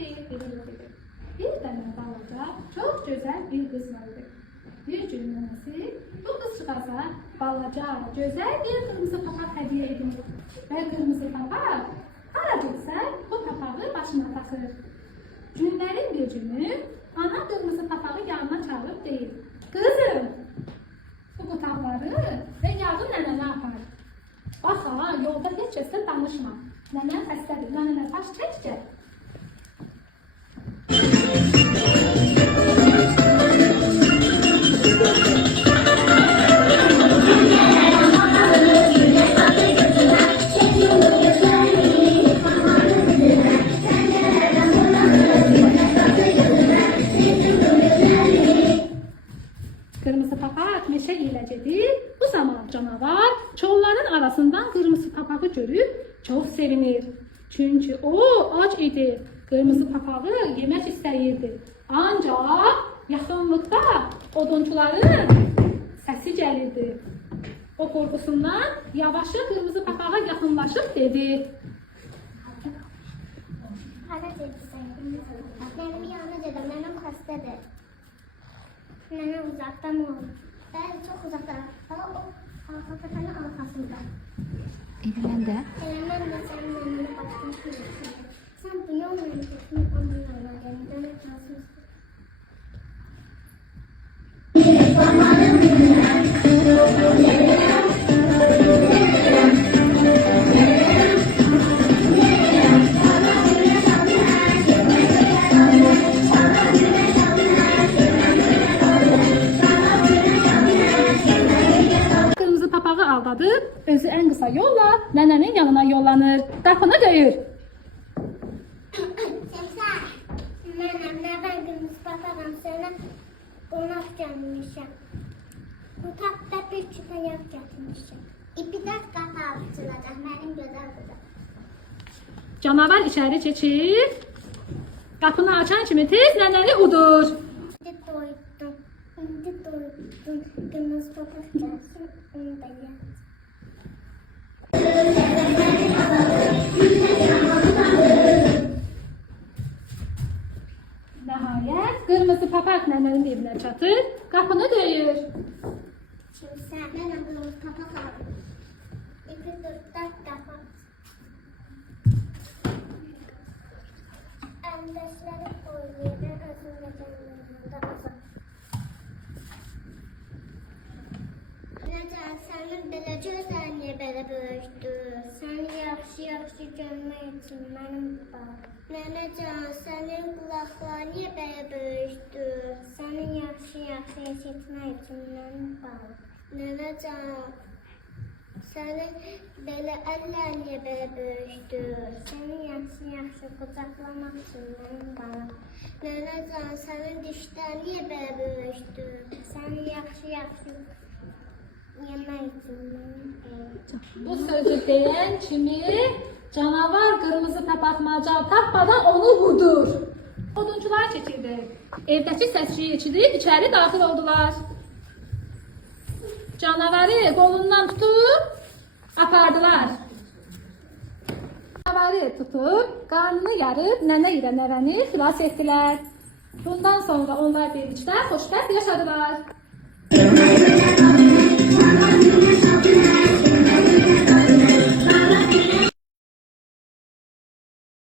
deyir, biri yox idi. Bir dənə balaca, çox gözəl bir qız var idi. Bir gün nənəsi bu qızcığaza balaca, gözəl bir qırmızı papaq hədiyyə edir. Və qırmızı papaq hara getsə bu papağı başına taxır. Günlərin bir günü ana qırmızı papağı yanına çağırıb deyir: "Qızım, bu qutaqları və yağı nənənə apar. Bax ha, yolda heç kəslə danışma. Nənən xəstədir, nənənə baş çək." Kırmızı papaq meşə ilə gedir. Bu zaman canavar çolların arasından qırmızı papağı görüb çox sevinir. Çünki o ac idi. Qırmızı papağı yemək istəyirdi. Ancaq yaxınlıqda odunçuların səsi gəlirdi. O qorxusundan yavaşca qırmızı papağa yaxınlaşıb dedi: Hara gedirsən? Nənəmin yanına gedirəm, nənəm xəstədir. Nənəm uzaqdan olur. Bəli, çox uzaqdan. Hala o arxa təpənin arxasında. Elə mən də. Elə mən də sənin nənəni baxmışam. Sən bu yolla getdin, onun yanına gəlin. Nənə qalsın. Aldadıb, özü ən qısa yolla nənənin yanına yollanır. Qapını döyür. Səsən, mənəm, nə mən qırmızı papağam, sənə qonaq gəlmişəm. Bu tapda bir küpə yağ gətirmişəm. İpi də qapı açılacaq, mənim gözəl qızım. Canavar içəri keçir. Qapını açan kimi tez nənəni udur. İndi doydum, qırmızı papaq gəlsin, onu da yer. Nəhayət, qırmızı papaq nənənin evinə çatır, qapını döyür. Kimsə, mənəm qırmızı papaq aldım. İpi dörtdən qapı. Əndəşləri qoyuyor, mən özümlə gəlməyimdə azam. Nəcə, sənin belə gözlərin niyə belə böyükdür? Səni yaxşı görmək üçün mənim bax. Nənəcan, sənin qulaqların niyə belə böyükdür? Səni yaxşı eşitmək üçün mənim bax. Nənəcan, sənin belə əllər niyə belə böyükdür? Səni yaxşı qucaqlamaq üçün mənim bax. Nənəcan, sənin dişlər niyə belə böyükdür? Səni yaxşı yemək üçün mənim bax. Bu sözü deyən kimi canavar qırmızı papaq macal tapmadan onu vurdur. Odunçular çəkildi. Evdəki səs-küyü eşidib içəri daxil oldular. Canavarı qolundan tutub apardılar. Canavarı tutub qarnını yarıb nənə ilə nəvəni xilas etdilər. Bundan sonra onlar birlikdə xoşbəxt yaşadılar.